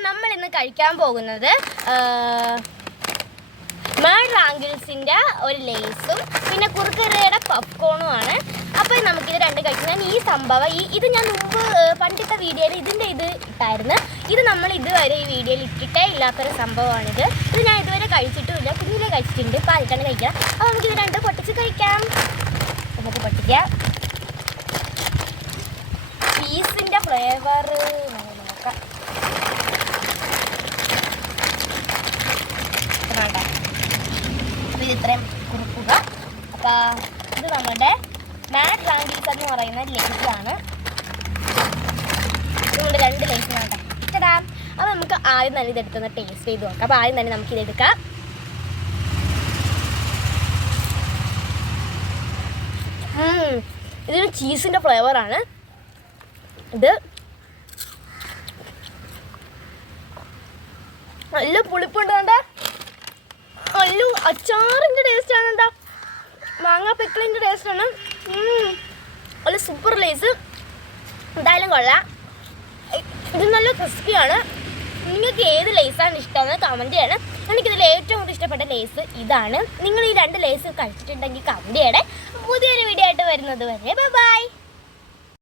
അപ്പോൾ നമ്മൾ ഇന്ന് കഴിക്കാൻ പോകുന്നത് മേഡ് റാങ്കിൾസിൻ്റെ ഒരു ലേസും പിന്നെ കുറുക്കറയുടെ പോപ്കോണുമാണ്. അപ്പോൾ നമുക്കിത് രണ്ട് കഴിക്കും. ഞാൻ ഈ സംഭവം ഇത് ഞാൻ മുമ്പ് പണ്ടത്തെ വീഡിയോയിൽ ഇത് ഇട്ടായിരുന്നു. ഇത് നമ്മൾ ഇതുവരെ ഈ വീഡിയോയിൽ ഇട്ടിട്ടേ ഇല്ലാത്തൊരു സംഭവമാണിത്. ഇത് ഞാൻ ഇതുവരെ കഴിച്ചിട്ടുമില്ല, കുഞ്ഞിലെ കഴിച്ചിട്ടുണ്ട്, ഇപ്പോൾ ആയിട്ടാണ് കഴിക്കുക. അപ്പോൾ നമുക്കിത് രണ്ട് പൊട്ടിച്ച് കഴിക്കാം. നമുക്ക് പൊട്ടിക്കാം. ചീസിൻ്റെ ഫ്ലേവർ നോക്കാം. വേണ്ട, അപ്പോൾ ഇത് ഇത്രയും കുറുക്കുക. അപ്പോൾ ഇത് നമ്മുടെ മേഡ് റാങ്കിൾസ് എന്ന് പറയുന്ന ലേസാണ്. നമ്മുടെ രണ്ട് ലേസ് വേണ്ട ഇടാം. അപ്പോൾ നമുക്ക് ആദ്യം തന്നെ ഇതെടുത്തൊന്ന് ടേസ്റ്റ് ചെയ്ത് നോക്കാം. അപ്പോൾ ആദ്യം തന്നെ നമുക്കിതെടുക്കാം. ഇതൊരു ചീസിൻ്റെ ഫ്ലേവറാണ്. ഇത് നല്ല പുളിപ്പുണ്ട്. കണ്ട നല്ല അച്ചാറിൻ്റെ ടേസ്റ്റാണ്. കേട്ടോ, മാങ്ങ പിക്കിളിൻ്റെ ടേസ്റ്റാണ്. നല്ല സൂപ്പർ ലേസ്, എന്തായാലും കൊള്ളാം. ഇത് നല്ല ക്രിസ്പിയാണ്. നിങ്ങൾക്ക് ഏത് ലേസാണ് ഇഷ്ടമെന്ന് കമൻറ്റ് ചെയ്യണം. എനിക്കിതിൽ ഏറ്റവും കൂടുതൽ ഇഷ്ടപ്പെട്ട ലേസ് ഇതാണ്. നിങ്ങൾ ഈ രണ്ട് ലേസ് കഴിച്ചിട്ടുണ്ടെങ്കിൽ കമൻറ്റ് ചെയ്യണേ. പുതിയൊരു വീഡിയോ ആയിട്ട് വരുന്നത് വരെ ബൈ.